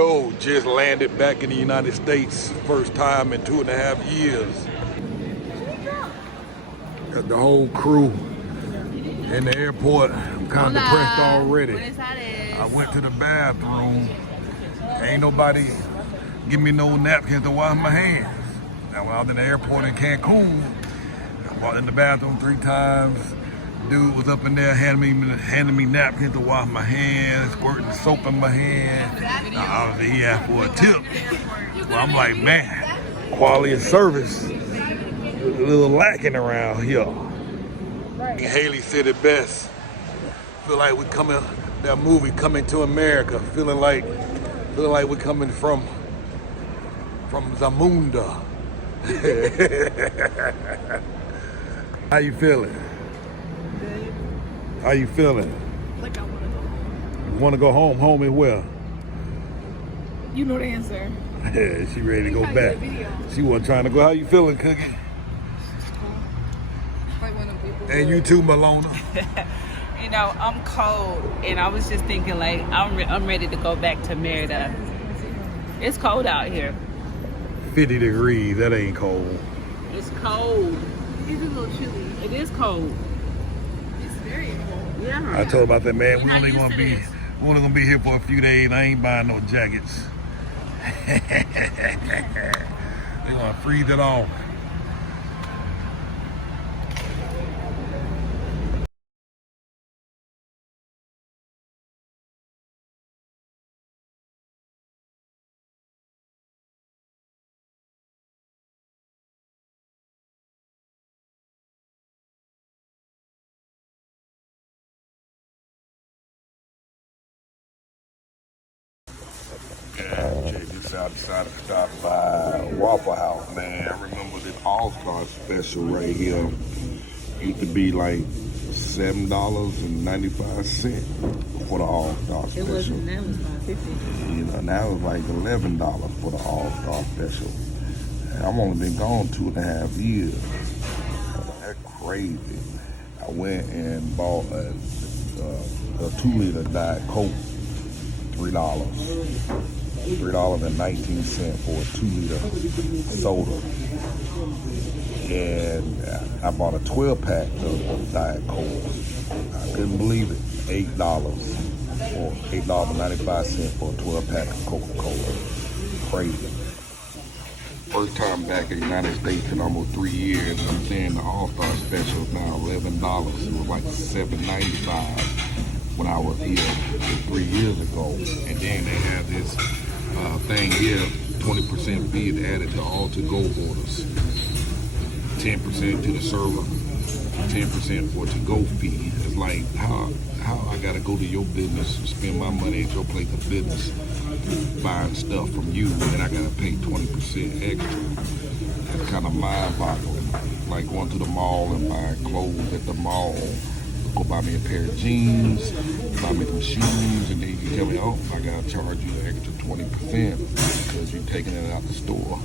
Yo, just landed back in the United States, first time in 2.5 years. Got the whole crew in the airport. I'm kind of depressed already. I went to the bathroom. Ain't nobody give me no napkins to wash my hands. Now when I was in the airport in Cancun, I walked in the bathroom 3 times. Dude was up in there handing me napkins to wash my hands, squirting soap in my hand. He asked for a tip. Well, I'm like, man, quality of service a little lacking around here. Haley said it best. Feel like we coming, that movie Coming to America. Feeling like we're coming from Zamunda. How you feeling? Good. How you feeling? Like I want to go home. You want to go home? Home and where? You know the answer. Yeah, she ready to go back. She wasn't trying to go. How you feeling, Cookie? Like one of them people. And you too, Malona. You know, I'm cold, and I was just thinking, like, I'm ready to go back to Merida. It's cold out here. 50 degrees. That ain't cold. It's cold. It's a little chilly. It is cold. It's very cold. Yeah. I told him, I said, man, We're we not only used gonna to be this. here for a few days. I ain't buying no jackets. They gonna freeze it off. Yeah, check this out. Decided to stop by Waffle House, man. I remember this All-Star special right here. Used to be like $7.95 for the All-Star It special. wasn't. That was $5.50. You know, now it's like $11 for the All-Star special. And I've only been gone 2.5 years. That's crazy. I went and bought a 2-liter Diet Coke, $3. $3.19 for a 2-liter soda. And I bought a 12-pack of Diet Coke. I couldn't believe it. $8 or $8.95 for a 12-pack of Coca-Cola. Crazy. First time back in the United States in almost 3 years. I'm saying the All-Star special is now $11. It was like $7.95 when I was here 3 years ago. And then they have this thing here, 20% fee is added to all to-go orders. 10% to the server, 10% for to-go fee. It's like how I gotta go to your business, spend my money at your place of business, buying stuff from you, and then I gotta pay 20% extra. It's kind of mind-boggling. Like going to the mall and buying clothes at the mall. Go buy me a pair of jeans, buy me some shoes, and then you tell me, oh, I gotta charge you an extra 20% because you're taking it out the store.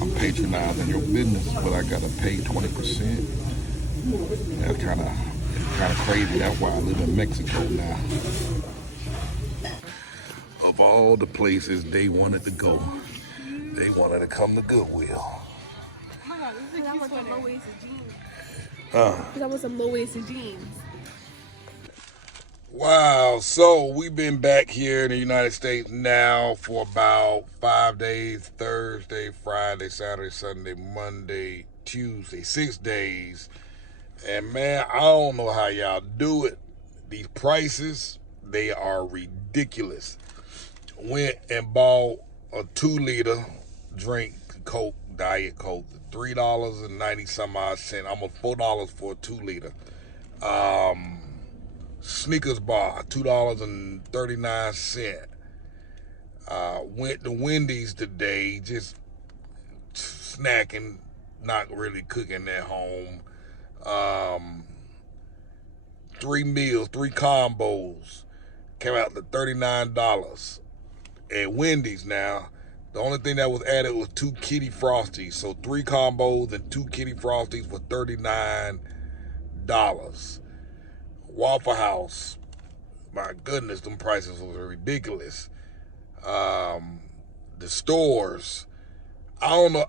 I'm patronizing your business, but I gotta pay 20%. That's kind of crazy. That's why I live in Mexico now. Of all the places they wanted to go, they wanted to come to Goodwill. Oh my God, this is a cute sweater. Low-waisted jeans. Because I want some low-waisted jeans. Wow, so we've been back here in the United States now for about 5 days, Thursday, Friday, Saturday, Sunday, Monday, Tuesday, 6 days. And man, I don't know how y'all do it. These prices, they are ridiculous. Went and bought a 2-liter drink, Coke, Diet Coke, $3.90 some odd cents, almost $4 for a 2-liter. Snickers bar, $2.39. Went to Wendy's today, just snacking, not really cooking at home. 3 meals, 3 combos, came out to $39 at Wendy's. Now, the only thing that was added was 2 Kitty Frosties, so 3 combos and 2 Kitty Frosties for $39. Waffle House, my goodness, them prices was ridiculous. The stores. I don't know.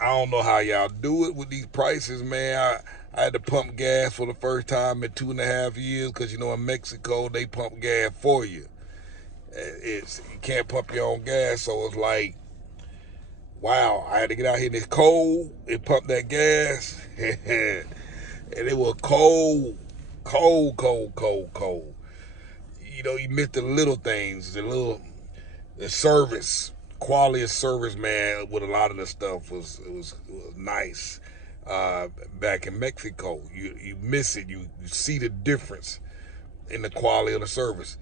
I don't know how y'all do it with these prices, man. I had to pump gas for the first time in 2.5 years because, in Mexico, they pump gas for you. You can't pump your own gas, so it's like, wow, I had to get out here in this cold and pump that gas. And it was cold. You miss the little things, the service, quality of service, man, with a lot of the stuff was nice. Back in Mexico, you miss it. You see the difference in the quality of the service.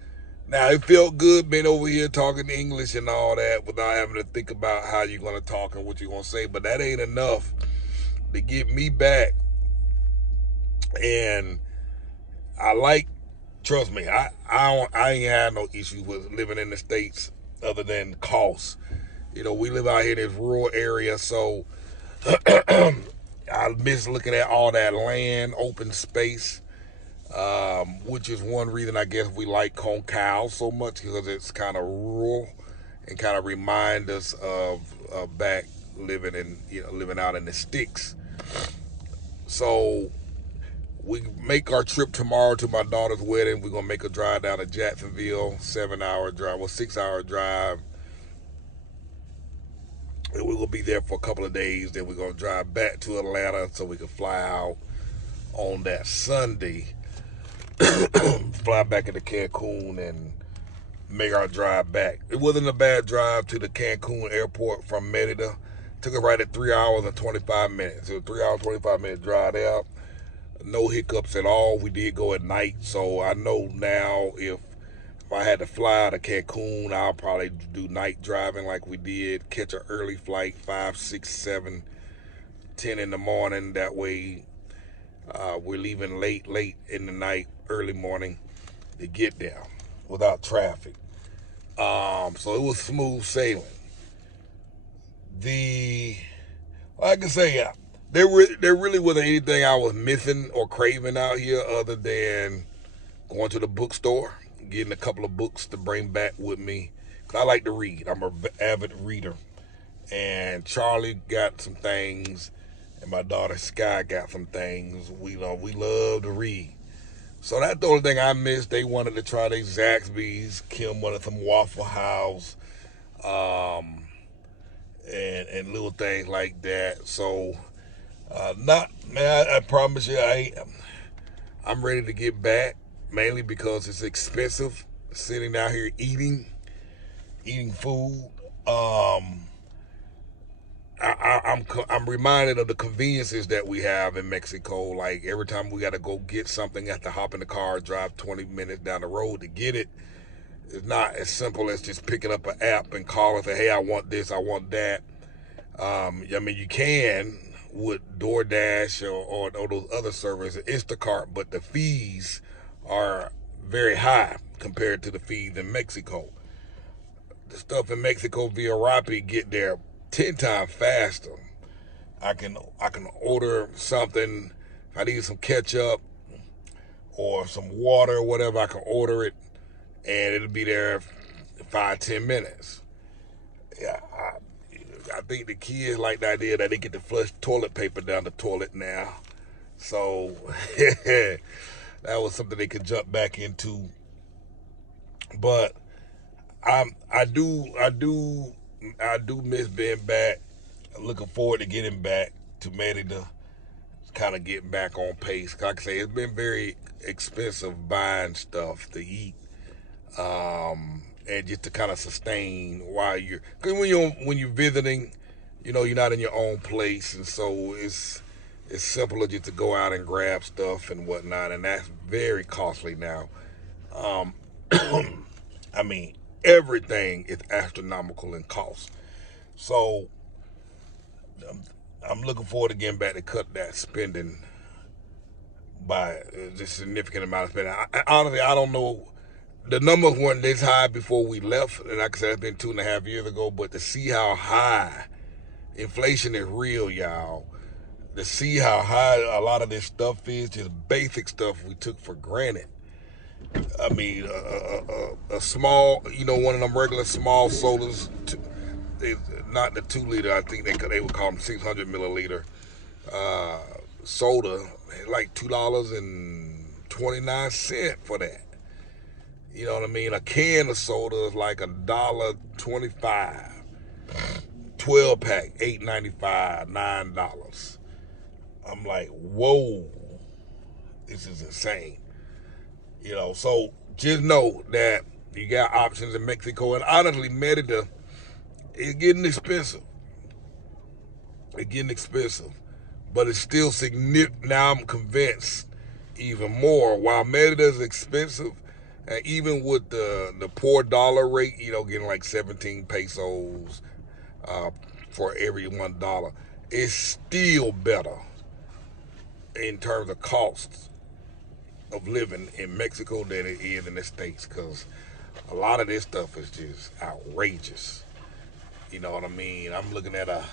Now, it felt good being over here talking English and all that without having to think about how you're going to talk and what you're going to say, but that ain't enough to get me back. And trust me, I ain't had no issues with living in the States other than cost. We live out here in this rural area, so I miss looking at all that land, open space, which is one reason I guess we like Concal so much, because it's kind of rural and kind of remind us of back living out in the sticks. So we make our trip tomorrow to my daughter's wedding. We're gonna make a drive down to Jacksonville, 7-hour drive, 6-hour drive. And we're gonna be there for a couple of days. Then we're gonna drive back to Atlanta so we can fly out on that Sunday. Fly back into Cancun and make our drive back. It wasn't a bad drive to the Cancun airport from Merida. Took it right at 3 hours and 25 minutes. It was a 3 hour, 25-minute drive there. No hiccups at all. We did go at night, so I know now if I had to fly out of Cancun, I'll probably do night driving like we did. Catch an early flight, 5, 6, 7, 10 in the morning. That way we're leaving late in the night, early morning to get there without traffic. So it was smooth sailing. Like I say, there really wasn't anything I was missing or craving out here other than going to the bookstore, getting a couple of books to bring back with me. Cause I like to read. I'm an avid reader. And Charlie got some things, and my daughter Sky got some things. We love to read. So that's the only thing I missed. They wanted to try their Zaxby's. Kim wanted some Waffle House. And little things like that. So I promise you, I'm ready to get back, mainly because it's expensive sitting down here eating food. I'm reminded of the conveniences that we have in Mexico. Like every time we got to go get something, I have to hop in the car, drive 20 minutes down the road to get it. It's not as simple as just picking up an app and calling and say, hey, I want this, I want that. You can with DoorDash or those other services, Instacart, but the fees are very high compared to the fees in Mexico. The stuff in Mexico via Rappi get there 10 times faster. I can order something. If I need some ketchup or some water or whatever, I can order it and it'll be there in 5-10 minutes. Yeah, I think the kids like the idea that they get to flush toilet paper down the toilet now. So that was something they could jump back into. But I do miss being back. I'm looking forward to getting back to Merida, kind of getting back on pace. Like I say, it's been very expensive buying stuff to eat, and just to kind of sustain while because when you're visiting, you're not in your own place, and so it's simpler just to go out and grab stuff and whatnot, and that's very costly now. Everything is astronomical in cost. So I'm looking forward to getting back to cut that spending by just a significant amount of spending. Honestly, I don't know. The numbers weren't this high before we left, and like I said, it's been 2.5 years ago, but to see how high inflation is real, y'all. To see how high a lot of this stuff is, just basic stuff we took for granted. I mean, a small, one of them regular small sodas, not the 2 liter. I think they would call them 600 milliliter soda, like $2.29 for that. You know what I mean? A can of soda is like $1.25. 12 pack, $8.95, $9. I'm like, whoa, this is insane. So just know that you got options in Mexico, and honestly, Merida is getting expensive. It's getting expensive, but it's still significant. Now I'm convinced even more. While Merida is expensive, and even with the poor dollar rate, getting like 17 pesos for every $1, it's still better in terms of costs of living in Mexico than it is in the States, because a lot of this stuff is just outrageous. You know what I mean? I'm looking at a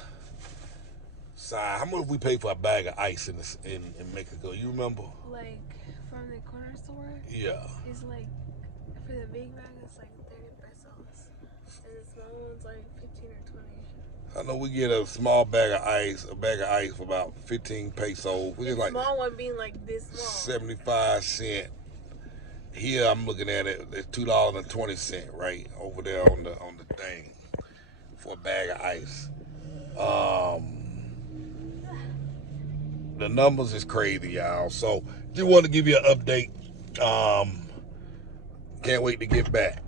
sign. How much we pay for a bag of ice in Mexico? You remember? Like from the corner store. Yeah. It's like for the big bag, it's like 30 pesos, and the small one's like 15 or 20. I know we get a small bag of ice, for about 15 pesos, which The is like small one being like this small. 75 cents. Here I'm looking at it, it's $2.20 right over there on the thing for a bag of ice. The numbers is crazy, y'all. So just wanted to give you an update. Can't wait to get back.